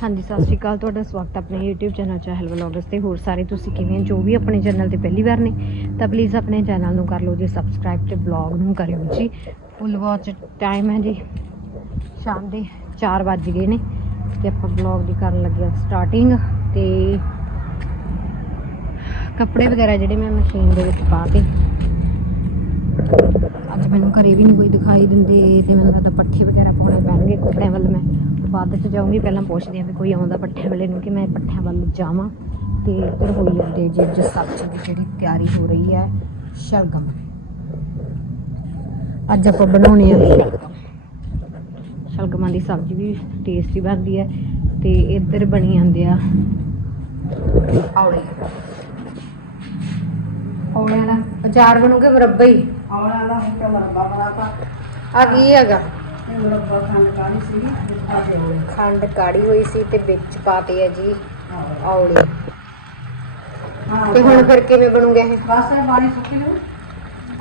ਹਾਂਜੀ, ਸਤਿ ਸ਼੍ਰੀ ਅਕਾਲ। ਤੁਹਾਡਾ ਸਵਾਗਤ ਆਪਣੇ YouTube ਚੈਨਲ ਚਾਹਲ ਵਲੌਗਸ ਤੇ। ਹੋਰ ਸਾਰੇ ਤੁਸੀਂ ਕਿਵੇਂ ਜੋ ਵੀ ਆਪਣੇ ਚੈਨਲ ਤੇ ਪਹਿਲੀ ਵਾਰ ਨੇ, ਤਾਂ ਪਲੀਜ਼ ਆਪਣੇ ਚੈਨਲ ਨੂੰ ਕਰ ਲਓ ਜੀ ਸਬਸਕ੍ਰਾਈਬ ਤੇ ਬਲੌਗ ਨੂੰ ਕਰਿਓ ਜੀ। ਫੁੱਲ ਵਾਚ ਟਾਈਮ ਹੈ ਜੀ। ਸ਼ਾਮ ਦੇ 4 ਵੱਜ ਗਏ ਨੇ ਤੇ ਆਪਾਂ ਬਲੌਗ ਦੀ ਕਰਨ ਲੱਗੇ ਸਟਾਰਟਿੰਗ ਤੇ ਕੱਪੜੇ ਵਗੈਰਾ ਜਿਹੜੇ ਮੈਂ ਮਸ਼ੀਨ ਦੇ ਵਿੱਚ ਪਾ ਕੇ ਅੱਜ ਮੈਨੂੰ ਘਰੇ ਵੀ ਨਹੀਂ ਕੋਈ ਦਿਖਾਈ ਦਿੰਦੇ ਤੇ ਮੈਨੂੰ ਲੱਗਦਾ ਪੱਠੇ ਵਗੈਰਾ ਪਾਉਣੇ ਪੈਣਗੇ ਕੱਪੜਿਆਂ ਵੱਲ ਮੈਂ। ਬਾਅਦ ਚ ਜਾਊਂਗੀ ਪਹਿਲਾਂ ਪੁੱਛਦੀ ਆ ਵੀ ਕੋਈ ਆਉਂਦਾ ਪੱਠਿਆਂ ਵਾਲੇ ਨੂੰ ਕਿ ਮੈਂ ਪੱਠਿਆਂ ਵੱਲ ਜਾਵਾਂ। ਤੇ ਇੱਧਰ ਹੋਈ ਜਾਂਦੇ ਜੀ ਜਿਸ ਸਬਜ਼ੀ ਦੀ ਜਿਹੜੀ ਤਿਆਰੀ ਹੋ ਰਹੀ ਹੈ ਸ਼ਲਗਮ। ਅੱਜ ਆਪਾਂ ਬਣਾਉਣੇ ਆ ਸ਼ਲਗਮ। ਸ਼ਲਗਮਾਂ ਦੀ ਸਬਜ਼ੀ ਵੀ ਟੇਸਟੀ ਬਣਦੀ ਹੈ ਤੇ ਇੱਧਰ ਬਣੀ ਜਾਂਦੇ ਆ ਔਲੇ। ਔਲਿਆਂ ਦਾ ਅਚਾਰ ਬਣੂਗੇ ਮੁਰੱਬਾ ਹੀ। ਆਉਣਾ ਦਾ ਮਰਬਾ ਬਣਾਤਾ। ਆ ਕੀ ਹੈਗਾ? ਮਰਬਾ ਖੰਡ ਸੀ ਕਾੜੀ ਹੋਈ ਸੀ ਤੇ ਵਿੱਚ ਪਾਤੇ ਆ ਜੀ ਔਲੇ ਹਾਂ ਤੇ ਹੁਣ ਫਿਰ ਕਿਵੇਂ ਬਣੂਗੇ ਇਹ? ਬਸ ਇਹ ਪਾਣੀ ਸੁੱਕੀ ਨੂੰ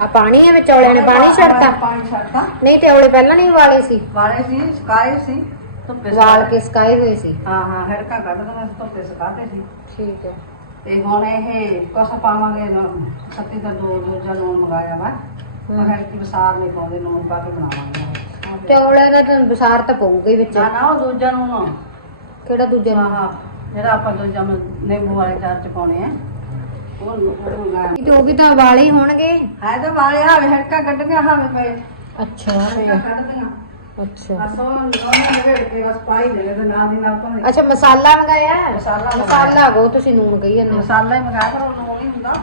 ਆ ਪਾਣੀ ਹੈ ਵਿੱਚ ਔਲਿਆਂ ਨੇ ਪਾਣੀ ਛੱਡਤਾ? ਪਾਣੀ ਛੱਡਤਾ। ਨਹੀਂ ਤੇ ਔਲੇ ਪਹਿਲਾਂ ਨਹੀਂ ਵਾਲੇ ਸੀ? ਵਾਲੇ ਸੀ ਸੁਕਾਏ ਸੀ। ਧੁੱਪੇ ਵਾਲ। ਕੇ ਸਕਾਏ ਹੋਏ ਸੀ? ਹਾਂ ਹਾਂ ਹੜਕਾ ਕੱਢ ਦੇਣਾ ਧੁੱਪੇ ਸੁਕਾਤੇ ਸੀ। ਠੀਕ ਹੈ। ਤੇ ਹੁਣ ਇਹ ਕੁਛ ਪਾਵਾਂਗੇ ਨ- ਸੱਤੀ ਦਾ ਦੋ ਦੂਜਾ ਨੂਨ ਮੰਗਾਇਆ ਵਾ। ਮੈਂ ਕਿ ਬਸਾਰ ਨਹੀਂ ਪਾਉਂਦੇ ਨੂਨ ਪਾ ਕੇ ਬਣਾਵਾਂਗੇ। ਔਲੇ ਦਾ ਤਾਂ ਵਿਸਾਰ ਤਾਂ ਪਊਗਾ ਹੀ ਵਿੱਚ। ਨਾ ਨਾ ਉਹ ਦੂਜਾ ਨੂਨ ਕਿਹੜਾ ਦੂਜਾ ਹਾਂ ਹਾਂ ਜਿਹੜਾ ਆਪਾਂ ਦੂਜਾ ਮ- ਨਿੰਬੂ ਵਾਲੇ ਚਾਰ ਚ ਪਾਉਣੇ ਆ। ਉਹ ਉਹ ਮੰਗਾਇਆ ਤੇ ਉਹ ਵੀ ਤਾਂ ਵਾਲੇ ਹੀ ਹੋਣਗੇ। ਹੈ ਤਾਂ ਵਾਲੇ ਹਾਵੇ ਹੜਕਾ ਕੱਢ ਗਿਆ ਹਾਵੇ ਪਏ ਅੱਛਾ। ਹੜਕਾ ਕੱਢ ਦਿਆਂ ਅੱਛਾ ਅਸੋਂ ਦੋਨੇ ਦੇ ਵੇੜ ਕੇ ਬਸ ਪਾਈ ਦੇ ਤੇ ਨਾਲ ਦੀ ਨਾਲ ਤੋਂ ਅੱਛਾ ਮਸਾਲਾ ਮੰਗਾਇਆ? ਮਸਾਲਾ ਮਸਾਲਾ ਕੋ ਤੁਸੀਂ ਨੂਨ ਕਹੀ ਜਾਂਦੇ ਹੋ। ਮਸਾਲਾ ਹੀ ਮੰਗਾ ਕਰ ਉਹ ਨੂਨ ਹੀ ਹੁੰਦਾ।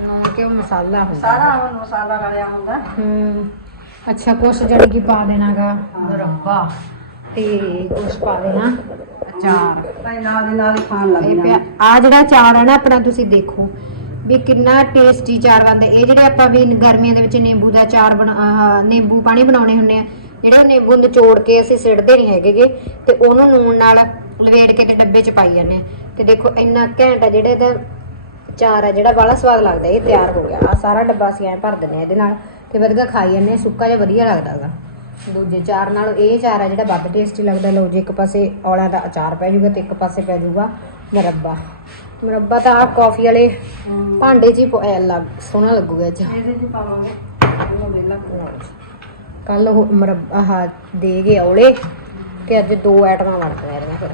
ਨੂਨ ਕਿਉਂ ਮਸਾਲਾ ਹੁੰਦਾ? ਸਾਰਾ ਉਹ ਮਸਾਲਾ ਰਲਿਆ ਹੁੰਦਾ। ਹੂੰ। ਅੱਛਾ ਕੁਛ ਜਿਹੜੀ ਕਿ ਪਾ ਦੇਣਾਗਾ। ਮੁਰੱਬਾ ਤੇ ਕੁਛ ਪਾ ਦੇਣਾ। ਅਚਾਰ। ਭਾਈ ਨਾਲ ਦੀ ਨਾਲ ਹੀ ਖਾਣ ਲੱਗ ਜਾਣਾ। ਆ ਜਿਹੜਾ ਅਚਾਰ ਹੈ ਨਾ ਆਪਣਾ ਤੁਸੀਂ ਦੇਖੋ ਵੀ ਕਿੰਨਾ ਟੇਸਟੀ ਅਚਾਰ ਬਣਦਾ। ਇਹ ਜਿਹੜੇ ਆਪਾਂ ਵੀ ਗਰਮੀਆਂ ਦੇ ਵਿੱਚ ਨਿੰਬੂ ਦਾ ਬਣਾ ਆਹ ਨਿੰਬੂ ਪਾਣੀ ਬਣਾਉਣੇ ਹੁੰਦੇ ਆ ਜਿਹੜੇ ਨਿੰਬੂ ਨਿਚੋੜ ਕੇ ਅਸੀਂ ਸਿੱਟਦੇ ਨਹੀਂ ਹੈਗੇਗੇ ਤੇ ਉਹਨੂੰ ਨੂਨ ਨਾਲ ਲਵੇੜ ਕੇ ਤੇ ਡੱਬੇ 'ਚ ਪਾਈ ਜਾਂਦੇ ਆ। ਤੇ ਦੇਖੋ ਇੰਨਾ ਘੈਂਟ ਆ ਜਿਹੜੇ ਇਹਦਾ ਅਚਾਰ ਆ ਜਿਹੜਾ ਬੜਾ ਸਵਾਦ ਲੱਗਦਾ। ਇਹ ਤਿਆਰ ਹੋ ਗਿਆ। ਆ ਸਾਰਾ ਡੱਬਾ ਅਸੀਂ ਐਂ ਭਰ ਦਿੰਦੇ ਆ ਇਹਦੇ ਨਾਲ। ਤੇ ਵਧੀਆ ਖਾਈ ਜਾਂਦੇ ਸੁੱਕਾ ਜਿਹਾ ਵਧੀਆ ਲੱਗਦਾ ਹੈਗਾ ਦੂਜੇ ਚਾਰ ਨਾਲੋਂ ਇਹ ਚਾਰ ਆ ਜਿਹੜਾ ਵੱਧ ਟੇਸਟੀ ਲੱਗਦਾ ਲਓ ਜੀ ਇੱਕ ਪਾਸੇ ਔਲਿਆਂ ਦਾ ਅਚਾਰ ਪੈ ਜਾਊਗਾ ਤੇ ਇੱਕ ਪਾਸੇ ਪੈ ਜਾਊਗਾ ਮੁਰੱਬਾ। ਮੁਰੱਬਾ ਤਾਂ ਆਹ ਕਾਫੀ ਵਾਲੇ ਭਾਂਡੇ 'ਚ ਹੀ ਪ- ਐ ਲੱਗ ਸੋਹਣਾ ਲੱਗੂਗਾ ਜੀ ਇਹਦੇ ਚ ਪਾਵਾਂਗੇ। ਉਹ ਵੇਲਾ ਕੱਲ ਉਹ ਮੁਰੱਬਾ ਆਹ ਦੇ ਗਏ ਔਲੇ ਤੇ ਅੱਜ ਦੋ ਆਈਟਮਾਂ ਬਣਦੀਆਂ ਇਹਦੀਆਂ ਫਿਰ।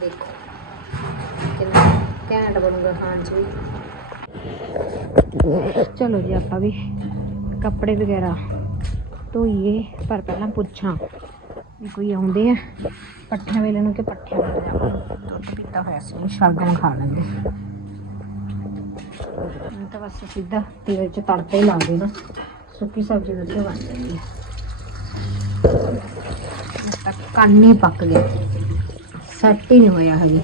ਦੇਖੋ। ਘੈਂਟ ਬਣੂਗਾ ਖਾਣ 'ਚ ਵੀ। ਚਲੋ ਜੀ, ਆਪਾਂ ਵੀ ਕੱਪੜੇ ਵਗੈਰਾ ਧੋਈਏ, ਪਰ ਪਹਿਲਾਂ ਪੁੱਛਾਂ ਵੀ ਕੋਈ ਆਉਂਦੇ ਆ? ਪੱਠਿਆਂ ਵੇਲੇ ਨੂੰ ਕਿ ਪੱਠਿਆਂ ਵੇਲੇ ਆਪਾਂ ਦੁੱਧ ਪੀਤਾ ਹੋਇਆ ਸੀ ਸ਼ਲਗਮ ਖਾ ਲੈਂਦੇ ਮੈਂ ਤਾਂ ਬਸ ਸਿੱਧਾ ਤੇਲ 'ਚ ਤੜਕਾ ਹੀ ਲਾ ਦੇਣਾ ਸੁੱਕੀ ਸਬਜ਼ੀ ਵਧੀਆ ਬਣ ਜਾਂਦੀ ਹੈ ਤਾਂ ਕੰਨ ਹੀ ਪੱਕ ਗਿਆ ਸੈੱਟ ਹੀ ਨਹੀਂ ਹੋਇਆ ਹਜੇ।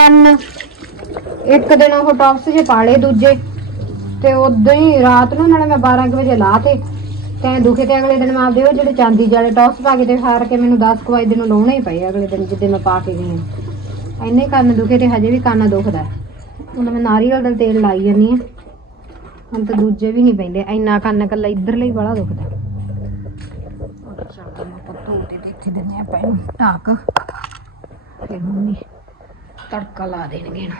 ਕੰਨ। ਇੱਕ ਦਿਨ ਉਹ ਟੌਪਸ ਜੇ ਪਾਲੇ ਦੂਜੇ। ਤੇ ਉਦੋਂ ਹੀ ਰਾਤ ਨੂੰ ਨਾਲੇ ਮੈਂ 12 ਵਜੇ ਲਾਤੇ ਤੈਂ ਦੁਖੇ ਤੇ ਅਗਲੇ ਦਿਨ ਮੈਂ ਆਪਦੇ ਉਹ ਜਿਹੜੇ ਚਾਂਦੀ ਵਾਲੇ ਟੌਪਸ ਪਾ ਕੇ ਤੇ ਹਾਰ ਕੇ ਮੈਨੂੰ 10 ਕੁ ਵਜੇ ਦਿਨ ਲਾਉਣੇ ਹੀ ਪਏ ਅਗਲੇ ਦਿਨ ਜਿੱਦੇ ਮੈਂ ਪਾ ਕੇ ਗਈ ਹਾਂ। ਇੰਨੇ ਕੰਨ ਦੁਖੇ ਤੇ ਹਜੇ ਵੀ ਕੰਨ ਦੁਖਦਾ। ਹੁਣ ਮੈਂ ਨਾਰੀਅਲ ਦਾ ਤੇਲ ਲਾਈ ਜਾਂਦੀ ਆ ਹੁਣ ਤਾਂ ਦੂਜੇ ਵੀ ਨਹੀਂ ਪੈਂਦੇ। ਇੰਨਾ ਕੰਨ ਕੱਲਾ ਇਧਰਲੇ ਹੀ ਬੜਾ ਦੁਖਦਾ। ਚੱਲ ਮੈਂ ਪੱਤੋ ਤੇ ਇੱਥੇ ਦਿੰਨੇ ਆ ਪੈਨ ਢਾਕ। ਫਿਰ ਮੰਮੀ। ਤੜਕਾ ਲਾ ਦੇਣਗੇ ਇਹਨੂੰ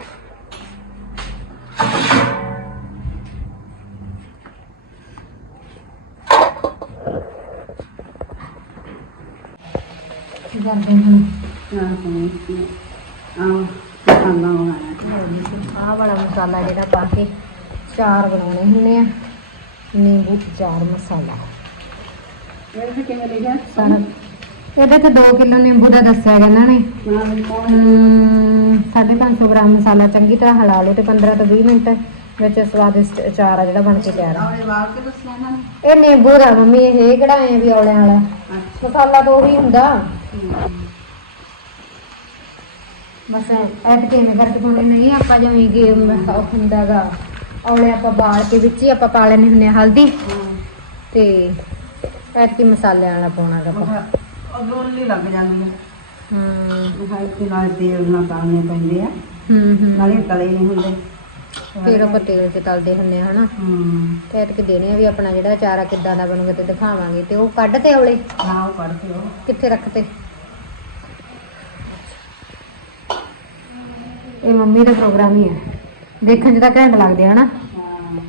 ਕੀ ਕਰਦੇ ਹਨ ਆਹ ਖਾਣਾ ਬਣਾਇਆ ਆਹ ਵਾਲਾ ਮਸਾਲਾ ਜਿਹੜਾ ਪਾ ਕੇ ਚਾਰ ਬਣਾਉਣੇ ਹੁੰਦੇ ਆ। ਨਿੰਬੂ ਚਾਰ ਮਸਾਲਾ। ਇਹ ਵੀ ਕਿਵੇਂ ਲਿਖਿਆ? ਸਾਰਾ ਇਹਦੇ ਤੇ 2 ਕਿਲੋ ਨਿੰਬੂ ਦਾ ਦੱਸਿਆ ਗਿਆ ਇਹਨਾਂ ਨੇ। ਹਮ, 550 ਗ੍ਰਾਮ ਮਸਾਲਾ ਚੰਗੀ ਤਰ੍ਹਾਂ ਹਿਲਾ ਲਓ ਤੇ 15 ਤੋਂ 20 ਮਿੰਟ ਵਿੱਚ ਸਵਾਦਿਸ਼ਟ ਅਚਾਰ ਆ ਜਿਹੜਾ ਬਣ ਕੇ ਤਿਆਰ ਆ। ਆਲੇ ਵਾਲ ਕੇ ਦੱਸਿਆ ਇਹਨਾਂ ਨੇ? ਇਹ ਨਿੰਬੂ ਦਾ ਮੰਮੀ ਇਹ ਕਿਹੜਾ ਐ ਵੀ ਔਲਿਆਂ ਵਾਲਾ? ਅੱਛਾ। ਮਸਾਲਾ ਤਾਂ ਉਹੀ ਹੁੰਦਾ। ਬਸ ਐਡ ਕਿਵੇਂ ਕਰਕੇ ਪਾਉਣੇ ਨਹੀਂ ਆਪਾਂ ਜਿਵੇਂ ਕਿ ਉਹ ਹੁੰਦਾਗਾ ਔਲੇ ਆਪਾਂ ਬਾਲ ਕੇ ਵਿੱਚ ਹੀ ਆਪਾਂ ਪਾ ਲੈਣੇ ਹੁੰਦੇ ਆ ਹਲਦੀ। ਤੇ ਐਡ ਕੀ ਮਸਾਲਿਆਂ ਵਾਲਾ ਪਾਉਣਾ ਗਾ ਆਪਾਂ। ਉਹ ਗੋਲੀ ਲੱਗ ਜਾਂਦੀ ਹੈ। ਹਮ ਉਹ ਹਾਈ ਤੇ ਨਾਲ ਤੇਲ ਨਾਲ ਤਾਲਨੇ ਪੈਂਦੇ ਆ। ਹਮ ਹਮ ਨਾਲੇ ਤਲੇ ਨਹੀਂ ਹੁੰਦੇ। ਫਿਰ ਆਪਾਂ ਤੇਲ 'ਚ ਤਲਦੇ ਹੁੰਨੇ ਆ ਹਨਾ? ਹੂੰ। ਕਹਿ ਕੇ ਦੇਣੇ ਆ ਵੀ ਆਪਣਾ ਜਿਹੜਾ ਅਚਾਰ ਆ ਕਿੱਦਾਂ ਦਾ ਬਣੂਗਾ ਤੇ ਦਿਖਾਵਾਂਗੇ। ਤੇ ਉਹ ਕੱਢ ਤੇ ਔਲੇ? ਹਾਂ ਉਹ ਕੱਢ ਕੇ ਉਹ। ਕਿੱਥੇ ਰੱਖਤੇ ਇਹ ਮੰਮੀ ਦਾ ਪ੍ਰੋਗਰਾਮ ਹੀ ਹੈ ਦੇਖਣ 'ਚ ਤਾਂ ਘੈਂਟ ਲੱਗਦੇ ਆ ਹਨਾ? ਹਾਂ।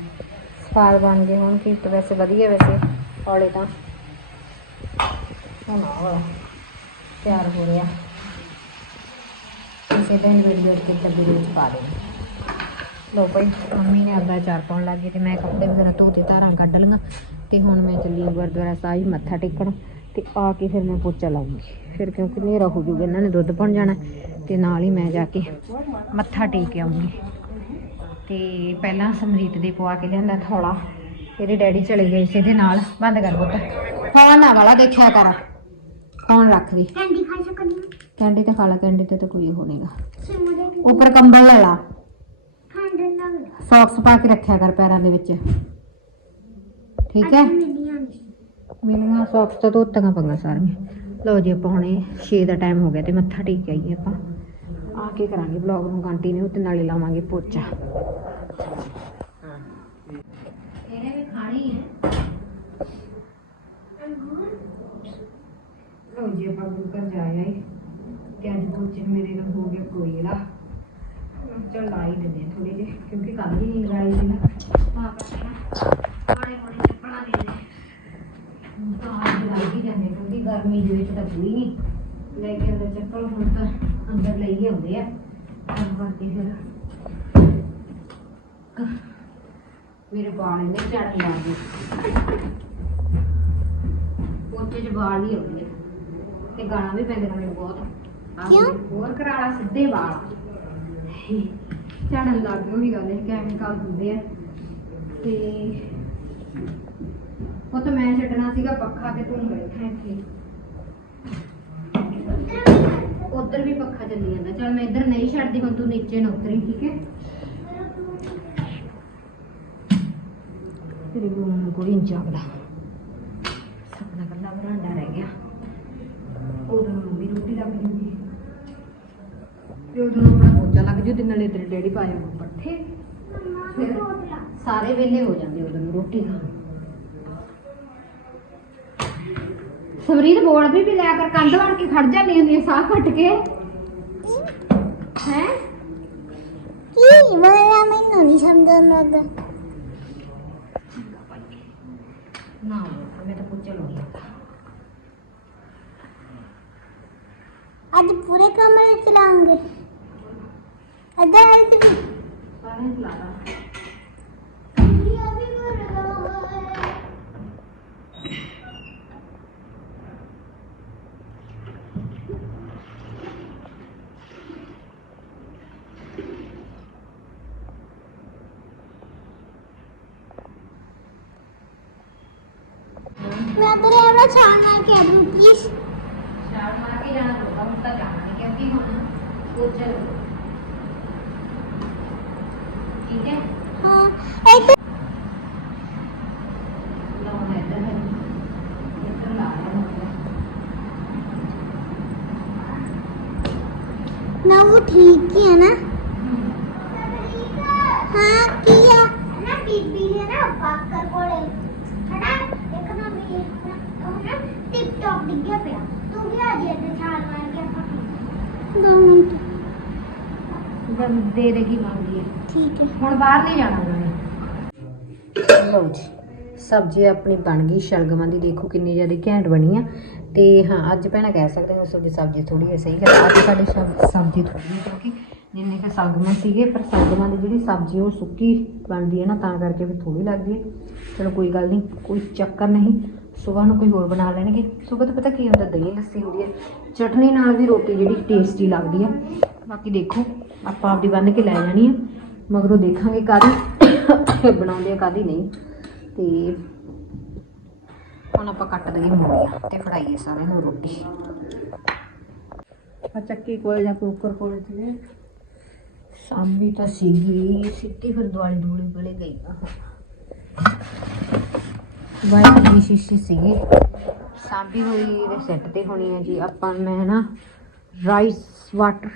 ਸਵਾਦ ਬਣ ਗਏ ਹੁਣ ਕੀ ਵੈਸੇ ਵਧੀਆ ਵੈਸੇ ਔਲੇ ਤਾਂ। ਹੁਣ ਆਹ ਤਿਆਰ ਹੋ ਰਿਹਾ। ਇਸੇ ਦਿਨ ਵੀਡੀਓ ਕੇ ਤਬਦੀਲ ਵਿੱਚ ਪਾ ਦੇ ਲੋ ਭਾਈ, ਮੰਮੀ ਨੇ ਆਪਦਾ ਚਾਰ ਪਾਉਣ ਲੱਗ ਗਈ ਤੇ ਮੈਂ ਕੱਪੜੇ ਵਗੈਰਾ ਧੋ ਤੇ ਧਾਰਾਂ ਕੱਢ ਲਈਆਂ ਤੇ ਹੁਣ ਮੈਂ ਚੱਲੀ ਹਾਂ ਗੁਰਦੁਆਰਾ ਸਾਹਿਬ ਮੱਥਾ ਟੇਕਣ ਤੇ ਆ ਕੇ ਫਿਰ ਮੈਂ ਪੋਚਾ ਲਾਉਂਗੀ। ਫਿਰ ਕਿਉਂਕਿ ਹਨੇਰਾ ਹੋ ਜੂਗਾ ਇਹਨਾਂ ਨੇ ਦੁੱਧ ਪਾਉਣ ਜਾਣਾ ਤੇ ਨਾਲ ਹੀ ਮੈਂ ਜਾ ਕੇ ਮੱਥਾ ਟੇਕ ਆਉਂਗੀ। ਤੇ ਪਹਿਲਾਂ ਸਮਰੀਤ ਦੇ ਪਵਾ ਕੇ ਲਿਆਂਦਾ ਥੋੜਾ ਇਹਦੇ ਡੈਡੀ ਚਲੇ ਗਏ ਸੀ ਇਹਦੇ ਨਾਲ। ਬੰਦ ਕਰ ਪੁੱਤ। ਫੋਨ ਨਾ ਵਾਲਾ ਦੇਖਿਆ ਕਰ। ਫੋਨ ਰੱਖ ਦੀ ਕੈਂਡੀ ਖਾ ਸਕਦੀ ਹਾਂ ਕੈਂਡੀ ਤੇ ਖਾ ਲਾ ਕੈਂਡੀ ਤੇ ਤਾਂ ਕੋਈ ਉਹ ਨਹੀਂਗਾ। ਉੱਪਰ ਕੰਬਲ ਲੈ ਲਾ। ਨਾਲ ਸੌਕਸ ਪਾ ਕੇ ਰੱਖਿਆ ਕਰ ਪੈਰਾਂ ਦੇ ਵਿੱਚ। ਠੀਕ ਹੈ? ਮਿਲੀਆਂ ਨਹੀਂ। ਮੇਰੀਆਂ ਸੌਕਸ ਤਾਂ ਧੋਤੀਆਂ ਪਈਆਂ ਸਾਰੀਆਂ। ਲਓ ਜੀ ਆਪਾਂ ਹੁਣੇ 6 ਦਾ ਟਾਈਮ ਹੋ ਗਿਆ ਤੇ ਮੱਥਾ ਟੇਕ ਕੇ ਆਈਏ ਆਪਾਂ। ਆ ਕੇ ਕਰਾਂਗੇ ਵਲੌਗ ਨੂੰ ਕੰਟੀਨਿਊ ਤੇ ਨਾਲੇ ਲਾਵਾਂਗੇ ਪੋਚਾ। ਇਹਨੇ ਵੀ ਖਾਣੀ ਹੈ। ਜੀ ਆਪਾਂ ਗੁਰੂ ਘਰ ਜਾ ਆਏ ਤੇ ਅੱਜ ਨੂੰ ਮੇਰੇ ਨਾਲ ਹੋ ਗਿਆ ਕੋਇਲਾ ਚਲ ਲਾ ਹੀ ਦਿੰਦੇ ਥੋੜੇ ਜਿਹੇ ਕਿਉਂਕਿ ਕੱਲ ਹੀ ਨੀਂਦ ਆਈ ਸੀ ਨਾ। ਤਾਂ ਕਰਕੇ ਨਾ ਮਾੜੇ ਮੋੜੇ ਚੱਪਲਾਂ ਦੇ ਦੇ। ਤਾਂ ਅੱਜ ਲੱਗ ਹੀ ਜਾਂਦੇ ਕਿਉਂਕਿ ਗਰਮੀ ਦੇ ਵਿੱਚ ਤਾਂ ਕੋਈ ਨਹੀਂ ਲੈ ਕੇ ਅੰਦਰ ਚੱਪਲ ਹੁਣ ਤਾਂ ਅੰਦਰ ਲਈ ਹੀ ਆਉਂਦੇ ਆ। ਤਾਂ ਕਰਕੇ ਫਿਰ। ਮੇਰੇ ਵਾਲ ਇਹਨੇ ਝੜਨ ਲੱਗ ਗਏ। ਪੋਚੇ 'ਚ ਵਾਲ ਹੀ ਆਉਂਦੇ ਆ। ਤੇ ਗਾਣਾ ਵੀ ਪੈਂਦਾ ਮੈਨੂੰ ਬਹੁਤ। ਆਹ ਕਿਉਂ? ਹੋਰ ਕਰਾਲਾ ਸਿੱਧੇ ਵਾਲ। ਝੜਨ ਲੱਗ ਗਏ ਉਹੀ ਗੱਲ ਹੈ ਕੈਮੀਕਲ ਹੁੰਦੇ ਆ। ਤੇ ਉਹ ਤਾਂ ਮੈਂ ਛੱਡਣਾ ਸੀਗਾ ਪੱਖਾ ਤੇ ਤੂੰ ਬੈਠਾ ਇੱਥੇ। ਉਧਰ ਵੀ ਪੱਖਾ ਚੱਲੀ ਜਾਂਦਾ। ਚਲ ਮੈਂ ਇੱਧਰ ਨਹੀਂ ਛੱਡਦੀ ਹੁਣ ਤੂੰ ਨੀਚੇ ਨਾ ਉਤਰੀ ਠੀਕ ਹੈ? ਤੇਰੇ ਕੋਲ ਨੂੰ ਕੋਈ ਨਹੀਂ ਜਾਗਦਾ ਸਪਨਾ ਕੱਲਾ ਬਰਾਂਡਾ ਰਹਿ ਗਿਆ ਉਦੋਂ ਨੂੰ ਮੰਮੀ ਰੋਟੀ ਲੱਗ ਜੂਗੀ ਤੇ ਉਦੋਂ ਆਪਣਾ ਪੋਚਾ ਲੱਗ ਜੂ ਤੇ ਨਾਲੇ ਤੇਰੇ ਡੈਡੀ ਪਾਏ ਹੋਏ ਪੱਠੇ। ਫਿਰ ਸਾਰੇ ਵੇਲੇ ਹੋ ਜਾਂਦੇ ਉਦੋਂ ਨੂੰ ਰੋਟੀ ਖਾਣ। ਸਮਰੀਤ ਬੋਲ ਵੀ ਵੀ ਲਿਆ ਕਰ ਕੰਧ ਵੜ ਕੇ ਖੜ ਜਾਂਦੀ ਹੁੰਦੀ ਹੈ ਸਾਹ ਘਟ ਕੇ। ਹੈ? ਕੀ? ਮੈਨੂੰ ਨਹੀਂ ਸਮਝਣ ਲੱਗਾ। ਨਾ ਮੈਂ ਤਾਂ ਲਾਉਣ ਲੱਗਾ। ਅੱਜ ਪੂਰੇ ਕਮਰੇ ਚਲਾਉਂਗੇ ਅਦਰ ਅੰਤ ਵੀ ਸਾਰੇ ਚਲਾਦਾ ਮੈਂ ਤੇਰੇ ਐਵੇਂ ਛਾਣ ਮਾਰ ਕੇ ਆਦੂ ਪਲੀਜ਼ ਸ਼ਾਟ ਮਾਰ ਕੇ ਜਾਣਾ ਪਊਗਾ ਹੁਣ ਤਾਂ ਜਾਣਾ ਨਹੀਂ ਕਿਉਂਕਿ ਹੁਣ ਪੋਚਾ ਲੱਗੂ ਠੀਕ ਹੈ ਹਾਂ ਇੱਕ ਲਾਉਣਾ ਇੱਧਰ ਹੈ ਇੱਧਰ ਲਾ ਲੈਣਾ ਨਾ ਉਹ ਠੀਕ ਹੀ ਹੈ ਨਾ ਹਾਂ ਕੀ ਆ ਨਾ ਬੀਬੀ ਨੇ ਨਾ ਬਾਕਰ ਕੋਲੇ ਹਨਾ ਇੱਕ ਨਾ ਵੀ ਉਹ ਨਾ ਟਿਕਟੌਕ ਡਿੱਗਿਆ ਪਿਆ ਤੂੰ ਵੀ ਠੀਕ ਹੈ, ਹੁਣ ਬਾਹਰ ਨਹੀਂ ਜਾਣਾ। ਉਹਨਾਂ ਨੇ ਲਓ ਜੀ, ਸਬਜ਼ੀ ਆਪਣੀ ਬਣ ਗਈ, ਸ਼ਲਗਮਾਂ ਦੀ ਦੇਖੋ ਕਿੰਨੀ ਜ਼ਿਆਦਾ ਘੈਂਟ ਬਣੀ ਆ। ਤੇ ਹਾਂ, ਅੱਜ ਭੈਣਾ ਕਹਿ ਸਕਦੇ ਹਾਂ ਤੁਹਾਡੀ ਸਬਜ਼ੀ ਥੋੜੀ ਹੈ, ਸਹੀ ਹੈ ਅੱਜ ਸਾਡੀ ਸਬ- ਸਬਜ਼ੀ ਥੋੜੀ ਹੈ ਕਿਉਂਕਿ ਜਿੰਨੇ ਕਿ ਸਲਗਮਾਂ ਸੀਗੇ, ਪਰ ਸਲਗਮਾਂ ਦੀ ਜਿਹੜੀ ਸਬਜ਼ੀ ਉਹ ਸੁੱਕੀ ਬਣਦੀ ਹੈ ਨਾ, ਤਾਂ ਕਰਕੇ ਵੀ ਥੋੜੀ ਲੱਗਦੀ ਹੈ। ਚਲੋ ਕੋਈ ਗੱਲ ਨਹੀਂ, ਕੋਈ ਚੱਕਰ ਨਹੀਂ ਸਵੇਰ ਨੂੰ ਕੋਈ ਹੋਰ ਬਣਾ ਲੈਣਗੇ। ਸਵੇਰ ਤੋਂ ਪਤਾ ਕੀ ਹੁੰਦਾ, ਦਹੀਂ ਲੱਸੀ ਹੁੰਦੀ ਹੈ। ਚਟਨੀ ਨਾਲ ਵੀ ਰੋਟੀ ਜਿਹੜੀ ਟੇਸਟੀ ਲੱਗਦੀ ਹੈ। ਬਾਕੀ ਦੇਖੋ, ਆਪਾਂ ਆਪਦੀ ਬੰਨ ਕੇ ਲੈ ਜਾਣੀ ਹੈ। ਮਗਰੋਂ ਦੇਖਾਂਗੇ ਕਾਦੀ ਬਣਾਉਂਦੇ ਆ ਕਾਦੀ ਨਹੀਂ। ਤੇ ਹੁਣ ਆਪਾਂ ਕੱਟ ਦਈਏ ਮੂਲੀਆਂ ਤੇ ਫੜਾਈਏ ਸਾਰਿਆਂ ਨੂੰ ਰੋਟੀ। ਆ ਚੱਕੀ ਕੋਲ ਜਾਂ ਕੁੱਕਰ ਕੋਲ ਤੇ ਸਾਂਭੀ ਤਾਂ ਸੀਗੀ ਸਿੱਧੀ ਫਿਰ ਦਵਾਲੀ ਦੂਲੀ ਵੇਲੇ ਗਈ ਆ ਵਾਈਟ ਦੀ ਸ਼ੀਸ਼ੀ ਸੀਗੀ। ਸਾਂਭੀ ਹੋਈ ਦੇ ਸੈੱਟ ਤੇ ਹੋਣੀ ਹੈ ਜੀ ਆਪਾਂ ਮੈਂ ਨਾ ਰਾਈਸ ਵਾਟਰ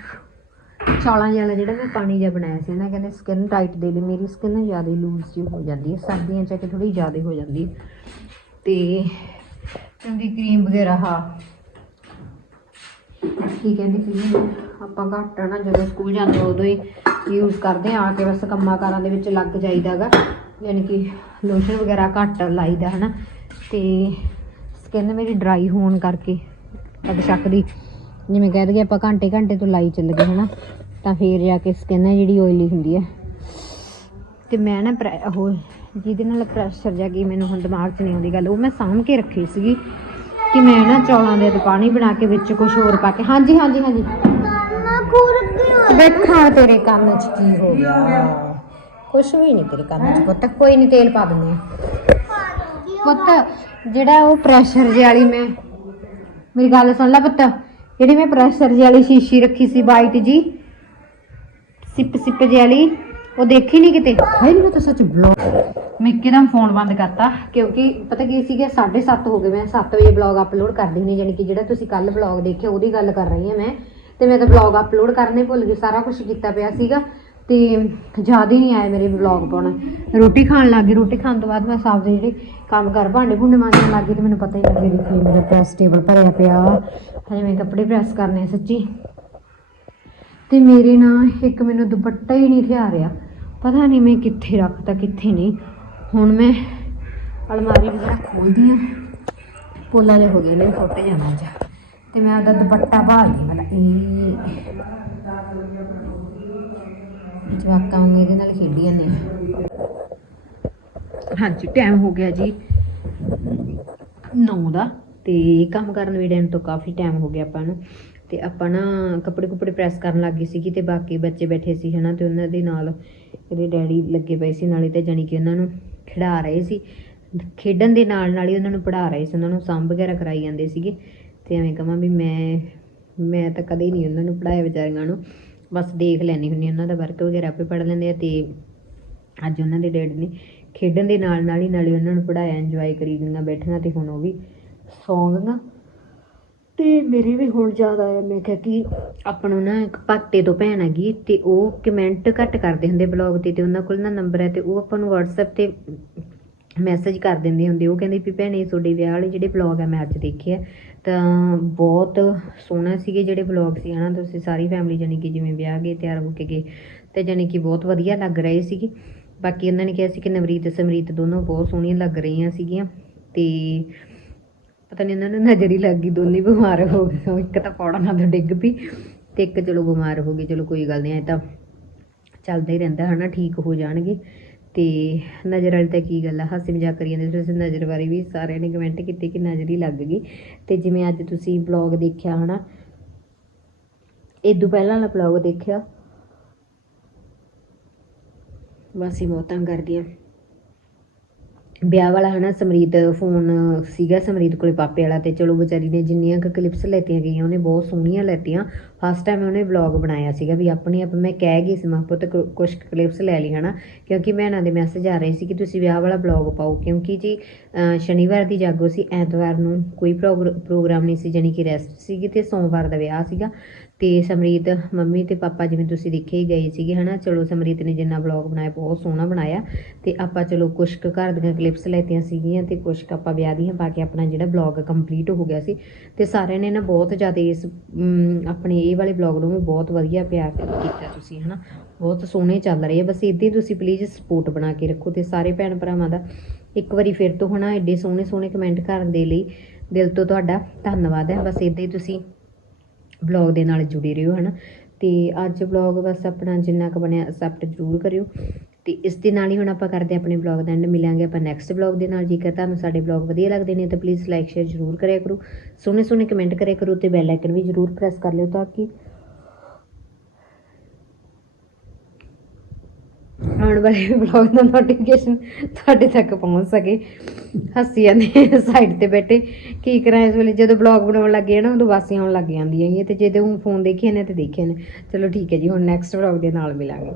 ਚੌਲਾਂ ਜਿਹਾ ਜਿਹੜਾ ਮੈਂ ਪਾਣੀ ਜਿਹਾ ਬਣਾਇਆ ਸੀ ਨਾ, ਕਹਿੰਦੇ ਸਕਿਨ ਟਾਈਟ ਦੇ ਲਈ ਮੇਰੀ ਸਕਿਨ ਜ਼ਿਆਦਾ ਲੂਜ਼ ਜਿਹੀ ਹੋ ਜਾਂਦੀ ਹੈ, ਸਰਦੀਆਂ ਚ ਕਿ ਥੋੜੀ ਜ਼ਿਆਦਾ ਹੋ ਜਾਂਦੀ ਹੈ। ਤੇ ਉਹਦੀ ਕਰੀਮ ਵਗੈਰਾ ਹਾ ਕੀ ਕਹਿੰਦੇ ਸੀ ਆਪਾਂ ਘੱਟ ਨਾ, ਜਦੋਂ ਸਕੂਲ ਜਾਂਦੇ ਉਦੋਂ ਹੀ ਯੂਜ਼ ਕਰਦੇ ਆ ਕੇ ਬਸ ਕੰਮਾਂ ਕਾਰਾਂ ਦੇ ਵਿੱਚ ਲੱਗ ਜਾਈਦਾਗਾ ਯਾਨੀ ਕਿ ਲੋਸ਼ਨ ਵਗੈਰਾ ਘੱਟ ਲਾਈਦਾ, ਹਨਾ। ਤੇ ਸਕਿਨ ਮੇਰੀ ਡਰਾਈ ਹੋਣ ਕਰਕੇ, ਅੱਗ ਚੱਕਦੀ। ਜਿਵੇਂ ਕਹਿ ਦਈਏ ਆਪਾਂ ਘੰਟੇ ਘੰਟੇ ਤੋਂ ਲਾਈ ਚੱਲ ਗਏ ਹਨਾ, ਤਾਂ ਫੇਰ ਜਾ ਕੇ ਸਕਿਨ ਹੈ ਜਿਹੜੀ ਓਇਲੀ ਹੁੰਦੀ ਹੈ। ਤੇ ਮੈਂ ਨਾ ਪ੍ਰੈ- ਉਹ ਜਿਹਦੇ ਨਾਲ ਪ੍ਰੈਸ਼ਰ ਜਾ ਗਈ ਮੈਨੂੰ ਹੁਣ ਦਿਮਾਗ 'ਚ ਨਹੀਂ ਆਉਂਦੀ ਗੱਲ, ਉਹ ਮੈਂ ਸਾਂਭ ਕੇ ਰੱਖੀ ਸੀਗੀ ਕਿ ਮੈਂ ਨਾ ਚੌਲਾਂ ਦੇ ਪਾਣੀ ਬਣਾ ਕੇ ਵਿੱਚ ਕੁਝ ਹੋਰ ਪਾ ਕੇ ਹਾਂਜੀ ਹਾਂਜੀ ਹਾਂਜੀ। ਨਾ ਦੇਖਾਂ ਤੇਰੇ ਕੰਨ 'ਚ ਕੀ ਹੋ ਗਿਆ। ਕੁਛ ਵੀ ਨਹੀਂ ਤੇਰੇ ਕੰਨ 'ਚ ਪੁੱਤ, ਕੋਈ ਨਹੀਂ ਤੇਲ ਪਾ ਦਿੰਦੇ ਆ ਪੁੱਤ, ਜਿਹੜਾ ਉਹ ਪ੍ਰੈਸ਼ਰ ਜਿਹੀ ਵਾਲੀ ਮੈਂ ਮੇਰੀ ਗੱਲ ਸੁਣ ਲੈ ਪੁੱਤ। ਜਿਹੜੀ ਮੈਂ ਪ੍ਰੈਸ਼ਰ ਜਿਹੀ ਵਾਲੀ ਸ਼ੀਸ਼ੀ ਰੱਖੀ ਸੀ ਵਾਈਟ ਜੀ। ਸਿਪ ਸਿਪ ਜਿਹੀ ਵਾਲੀ। ਉਹ ਦੇਖੀ ਨਹੀਂ ਕਿਤੇ? ਹਾਏ ਨਹੀਂ ਮੈਂ ਤਾਂ ਸੱਚ ਬਲੌਗ। ਮੈਂ ਇੱਕਦਮ ਫੋਨ ਬੰਦ ਕਰਤਾ ਕਿਉਂਕਿ ਪਤਾ ਕੀ ਸੀਗਾ 7:30 ਹੋ ਗਏ ਮੈਂ। 7 ਵਜੇ ਬਲੌਗ ਅਪਲੋਡ ਕਰਦੀ ਹੁੰਦੀ ਜਾਨੀ ਕਿ ਜਿਹੜਾ ਤੁਸੀਂ ਕੱਲ ਬਲੌਗ ਦੇਖਿਆ ਉਹਦੀ ਗੱਲ ਕਰ ਰਹੀ ਹਾਂ ਮੈਂ। ਤੇ ਮੈਂ ਤਾਂ ਬਲੌਗ ਅਪਲੋਡ ਕਰਨੇ ਭੁੱਲ ਗਈ ਸਾਰਾ ਕੁਝ ਕੀਤਾ ਪਿਆ ਸੀਗਾ। ਤੇ ਯਾਦ ਹੀ ਨਹੀਂ ਆਇਆ ਮੇਰੇ ਬਲੌਗ ਪਾਉਣਾ। ਰੋਟੀ ਖਾਣ ਲੱਗ ਗਈ। ਰੋਟੀ ਖਾਣ ਤੋਂ ਬਾਅਦ ਮੈਂ ਸਾਫ਼ ਦੇ ਜਿਹੜੇ ਕੰਮ ਕਰ ਭਾਂਡੇ ਭੁੰਡੇ ਮਾਂਜਣ ਗਈ ਤੇ ਮੈਨੂੰ ਪਤਾ ਹੀ ਨਹੀਂ ਲੱਗਿਆ ਕਿ ਮੇਰਾ ਪ੍ਰੈਸ ਟੇਬਲ ਭਰਿਆ ਪਿਆ ਹਜੇ ਮੈਂ ਕੱਪੜੇ ਪ੍ਰੈਸ ਕਰਨੇ ਸੱਚੀ। ਤੇ ਮੇਰੇ ਨਾਲ ਇੱਕ ਮੈਨੂੰ ਦੁਪੱਟਾ ਹੀ ਨਹੀਂ ਥਿਆ ਰਿਹਾ। ਪਤਾ ਨਹੀਂ ਮੈਂ ਕਿੱਥੇ ਰੱਖਤਾ, ਕਿੱਥੇ ਨਹੀਂ। ਹੁਣ ਮੈਂ ਅਲਮਾਰੀ ਵਗੈਰਾ ਖੋਲਦੀ ਆ। ਪੋਲਾ ਜਿਹਾ ਹੋ ਗਏ ਨੇ, ਫੁੱਟ ਜਾਣਾ ਜਾ ਤੇ ਮੈਂ ਉਹਦਾ ਦੁਪੱਟਾ ਭਾਲਦੀ ਮਤਲਬ ਇਹ ਜਵਾਕਾਂ ਵਾਂਗ ਇਹਦੇ ਨਾਲ ਖੇਡੀ ਜਾਂਦੇ ਹਾਂਜੀ ਟਾਈਮ ਹੋ ਗਿਆ ਜੀ 9 ਦਾ ਤੇ ਕੰਮ ਕਰਨ ਵੀ ਦਿਨ ਤੋਂ ਕਾਫੀ ਟਾਈਮ ਹੋ ਗਿਆ ਆਪਾਂ ਨੂੰ। ਤੇ ਆਪਾਂ ਨਾ ਕੱਪੜੇ ਕੁਪੜੇ ਪ੍ਰੈਸ ਕਰਨ ਲੱਗ ਗਏ ਸੀਗੀ ਤੇ ਬਾਕੀ ਬੱਚੇ ਬੈਠੇ ਸੀ ਹਨਾ ਤੇ ਉਹਨਾਂ ਦੇ ਨਾਲ ਇਹਦੇ ਡੈਡੀ ਲੱਗੇ ਪਏ ਸੀ, ਨਾਲੇ ਤੇ ਜਾਨੀ ਕਿ ਉਹਨਾਂ ਨੂੰ ਖਿਡਾ ਰਹੇ ਸੀ। ਖੇਡਣ ਦੇ ਨਾਲ ਨਾਲ ਹੀ ਉਹਨਾਂ ਨੂੰ ਪੜ੍ਹਾ ਰਹੇ ਸੀ, ਉਹਨਾਂ ਨੂੰ ਸਾਂਭ ਵਗੈਰਾ ਕਰਾਈ ਜਾਂਦੇ ਸੀਗੇ। ਤੇ ਐਵੇਂ ਕਹਾਂ ਵੀ ਮੈਂ ਮੈਂ ਤਾਂ ਕਦੇ ਨਹੀਂ ਉਹਨਾਂ ਨੂੰ ਪੜਾਇਆ ਵਿਚਾਰੀਆਂ ਨੂੰ। ਬਸ ਦੇਖ ਲੈਣੀ ਹੁੰਦੀ ਉਹਨਾਂ ਦਾ ਵਰਕ ਵਗੈਰਾ ਆਪੇ ਪੜ੍ਹ ਲੈਂਦੇ ਆ ਤੇ ਅੱਜ ਉਹਨਾਂ ਦੇ ਡੈਡੀ ਨੇ ਖੇਡਣ ਦੇ ਨਾਲ ਨਾਲ ਹੀ ਨਾਲੇ ਉਹਨਾਂ ਨੂੰ ਪੜਾਇਆ ਇੰਜੋਏ ਕਰੀ ਗਈਆਂ ਬੈਠੀਆਂ ਤੇ ਹੁਣ ਉਹ ਵੀ ਸੌਂ ਗਈਆਂ। ਤੇ ਮੇਰੇ ਵੀ ਹੁਣ ਯਾਦ ਆਇਆ, ਮੈਂ ਕਿਹਾ ਕਿ ਆਪਾਂ ਨੂੰ ਨਾ ਇੱਕ ਪਾਤੇ ਤੋਂ ਭੈਣ ਹੈਗੀ ਤੇ ਉਹ ਕਮੈਂਟ ਘੱਟ ਕਰਦੇ ਹੁੰਦੇ ਬਲੌਗ ਤੇ ਤੇ ਉਹਨਾਂ ਕੋਲ ਨਾ ਨੰਬਰ ਹੈ ਤੇ ਉਹ ਆਪਾਂ ਨੂੰ WhatsApp ਤੇ ਮੈਸੇਜ ਕਰ ਦਿੰਦੇ ਹੁੰਦੇ ਉਹ ਕਹਿੰਦੇ ਵੀ ਭੈਣੇ, ਤੁਹਾਡੇ ਵਿਆਹ ਵਾਲੇ ਜਿਹੜੇ ਬਲੌਗ ਆ, ਮੈਂ ਅੱਜ ਦੇਖਿਆ ਤਾਂ ਬਹੁਤ ਸੋਹਣਾ ਸੀਗੇ ਜਿਹੜੇ ਬਲੌਗ ਸੀ ਹੈ ਨਾ ਤੁਸੀਂ ਸਾਰੀ ਫੈਮਿਲੀ ਜਾਨੀ ਕਿ ਜਿਵੇਂ ਵਿਆਹ ਗਏ, ਤਿਆਰ ਹੋ ਕੇ ਗਏ ਅਤੇ ਜਾਨੀ ਕਿ ਬਹੁਤ ਵਧੀਆ ਲੱਗ ਰਹੇ ਸੀਗੇ। ਬਾਕੀ ਉਹਨਾਂ ਨੇ ਕਿਹਾ ਸੀ ਕਿ ਨਵਰੀਤ, ਸਮਰੀਤ ਦੋਨੋਂ ਬਹੁਤ ਸੋਹਣੀਆਂ ਲੱਗ ਰਹੀਆਂ ਸੀਗੀਆਂ ਅਤੇ ਪਤਾ ਨਹੀਂ ਉਹਨਾਂ ਨੂੰ ਨਜ਼ਰ ਹੀ ਲੱਗ ਗਈ, ਦੋਨੇ ਬਿਮਾਰ ਹੋ ਗਏ ਇੱਕ ਤਾਂ ਪੌੜਾਂ ਤੋਂ ਡਿੱਗ ਪਈ ਅਤੇ ਇੱਕ ਚਲੋ ਬਿਮਾਰ ਹੋ ਗਈ, ਚਲੋ ਕੋਈ ਗੱਲ ਨਹੀਂ ਐ ਤਾਂ ਚੱਲਦਾ ਹੀ ਰਹਿੰਦਾ ਹੈ ਨਾ ਠੀਕ ਹੋ ਜਾਣਗੇ। ਤੇ ਨਜ਼ਰ ਵਾਲੀ ਤਾਂ ਕੀ ਗੱਲ ਆ, ਹਾਸੀ ਮਜ਼ਾਕ ਕਰੀ ਜਾਂਦੇ ਤੁਸੀਂ ਨਜ਼ਰ ਬਾਰੇ ਵੀ ਸਾਰਿਆਂ ਨੇ ਕਮੈਂਟ ਕੀਤੇ ਕਿ ਨਜ਼ਰ ਹੀ ਲੱਗ ਗਈ। ਤੇ ਜਿਵੇਂ ਅੱਜ ਤੁਸੀਂ ਬਲੌਗ ਦੇਖਿਆ ਹਨਾ ਇਦੋਂ ਪਹਿਲਾਂ ਵਾਲਾ ਬਲੌਗ ਦੇਖਿਆ? ਬਸ ਹੀ ਬਹੁਤ ਤੰਗ ਕਰਦੀ ਆ। ਵਿਆਹ ਵਾਲਾ ਹੈ ਨਾ ਸਮਰੀਤ ਫੋਨ ਸੀਗਾ ਸਮਰੀਤ ਕੋਲੇ ਪਾਪੇ ਵਾਲਾ ਤੇ ਚਲੋ ਵਿਚਾਰੀ ਨੇ ਜਿੰਨੀਆਂ ਕੁ ਕਲਿੱਪਸ ਲੈਤੀਆਂ ਗਈਆਂ, ਉਹਨੇ ਬਹੁਤ ਸੋਹਣੀਆਂ ਲੈਤੀਆਂ। ਫਸਟ ਟਾਈਮ ਉਹਨੇ ਵਲੌਗ ਬਣਾਇਆ ਸੀਗਾ ਵੀ ਆਪਣੀ ਆਪ ਮੈਂ ਕਹਿ ਗਈ ਸੀ, ਮੈਂ ਪੁੱਤ ਕੁ- ਕੁਛ ਕਲਿੱਪਸ ਲੈ ਲਈ ਹਨਾ। ਕਿਉਂਕਿ ਭੈਣਾਂ ਦੇ ਮੈਸੇਜ ਆ ਰਹੇ ਸੀ ਕਿ ਤੁਸੀਂ ਵਿਆਹ ਵਾਲਾ ਵਲੌਗ ਪਾਓ, ਕਿਉਂਕਿ ਜੀ ਸ਼ਨੀਵਾਰ ਦੀ ਜਾਗੋ ਸੀ, ਐਤਵਾਰ ਨੂੰ ਕੋਈ ਪ੍ਰੋਗਰ- ਪ੍ਰੋਗਰਾਮ ਨਹੀਂ ਸੀ, ਜਾਣੀ ਕਿ ਰੈਸਟ ਸੀਗੀ ਤੇ ਸੋਮਵਾਰ ਦਾ ਵਿਆਹ ਸੀਗਾ। ਅਤੇ ਸਮਰੀਤ ਮੰਮੀ ਅਤੇ ਪਾਪਾ ਜਿਵੇਂ ਤੁਸੀਂ ਦੇਖੇ ਹੀ ਗਏ ਸੀਗੇ ਹੈ ਨਾ ਚਲੋ ਸਮਰੀਤ ਨੇ ਜਿੰਨਾ ਵਲੌਗ ਬਣਾਇਆ, ਬਹੁਤ ਸੋਹਣਾ ਬਣਾਇਆ ਅਤੇ ਆਪਾਂ ਚਲੋ ਕੁਛ ਕੁ ਘਰ ਦੀਆਂ ਕਲਿੱਪਸ ਲੈਤੀਆਂ ਸੀਗੀਆਂ ਅਤੇ ਕੁਛ ਕੁ ਆਪਾਂ ਵਿਆਹ ਦੀਆਂ ਪਾ ਕੇ ਆਪਣਾ ਜਿਹੜਾ ਵਲੌਗ ਕੰਪਲੀਟ ਹੋ ਗਿਆ ਸੀ ਅਤੇ ਸਾਰਿਆਂ ਨੇ ਨਾ ਬਹੁਤ ਜ਼ਿਆਦਾ ਇਸ ਆਪਣੇ ਇਹ ਵਾਲੇ ਵਲੌਗ ਨੂੰ ਵੀ ਬਹੁਤ ਵਧੀਆ ਪਿਆਰ ਕੀਤਾ ਤੁਸੀਂ ਹੈ ਨਾ ਬਹੁਤ ਸੋਹਣੇ ਚੱਲ ਰਹੇ ਆ। ਬਸ ਇਦਾਂ ਹੀ ਤੁਸੀਂ ਪਲੀਜ਼ ਸਪੋਰਟ ਬਣਾ ਕੇ ਰੱਖੋ ਤੇ ਸਾਰੇ ਭੈਣ ਭਰਾਵਾਂ ਦਾ ਇੱਕ ਵਾਰੀ ਫਿਰ ਤੋਂ, ਹਨਾ ਐਡੇ ਸੋਹਣੇ ਸੋਹਣੇ ਕਮੈਂਟ ਕਰਨ ਦੇ ਲਈ ਦਿਲ ਤੋਂ ਤੁਹਾਡਾ ਧੰਨਵਾਦ ਹੈ। ਬਸ ਇਦਾਂ ਹੀ ਤੁਸੀਂ ਬਲੌਗ ਦੇ ਨਾਲ ਜੁੜੇ ਰਹੋ ਨਾ ਅਤੇ ਅੱਜ ਬਲੌਗ ਬਸ ਆਪਣਾ ਜਿੰਨਾ ਕੁ ਬਣਿਆ ਅਸੈਪਟ ਜ਼ਰੂਰ ਕਰਿਓ। ਅਤੇ ਇਸ ਦੇ ਨਾਲ ਹੀ ਹੁਣ ਆਪਾਂ ਕਰਦੇ ਆਪਣੇ ਬਲੌਗ ਦਾ ਐਂਡ ਮਿਲਾਂਗੇ ਆਪਾਂ ਨੈਕਸਟ ਬਲੌਗ ਦੇ ਨਾਲ। ਜੇਕਰ ਤੁਹਾਨੂੰ ਸਾਡੇ ਬਲੌਗ ਵਧੀਆ ਲੱਗਦੇ ਨੇ, ਤਾਂ ਪਲੀਜ਼ ਲਾਈਕ ਸ਼ੇਅਰ ਜ਼ਰੂਰ ਕਰਿਆ ਕਰੋ। ਸੋਹਣੇ ਸੋਹਣੇ ਕਮੈਂਟ ਕਰਿਆ ਕਰੋ ਤੇ ਬੈਲ ਆਈਕਨ ਵੀ ਜ਼ਰੂਰ ਪ੍ਰੈਸ ਕਰ ਲਿਓ ਤਾਂ ਕਿ ਆਉਣ ਵਾਲੇ ਬਲੌਗ ਦਾ ਨੋਟੀਫਿਕੇਸ਼ਨ ਤੁਹਾਡੇ ਤੱਕ ਪਹੁੰਚ ਸਕੇ। ਹੱਸੀ ਜਾਂਦੇ ਸਾਈਡ ਤੇ ਬੈਠੇ। ਕੀ ਕਰਾਂ ਇਸ ਵੇਲੇ? ਜਦੋਂ ਬਲੌਗ ਬਣਾਉਣ ਲੱਗੇ ਨਾ, ਉਦੋਂ ਵਾਸੀਆਂ ਆਉਣ ਲੱਗ ਜਾਂਦੀਆਂ ਹੈਗੀਆਂ ਤੇ ਜਦੋਂ ਹੁਣ ਫੋਨ ਦੇਖੇ ਨੇ ਤੇ ਦੇਖੇ ਨੇ। ਚਲੋ ਠੀਕ ਹੈ ਜੀ, ਹੁਣ ਨੈਕਸਟ ਬਲੌਗ ਦੇ ਨਾਲ ਮਿਲਾਂਗੇ।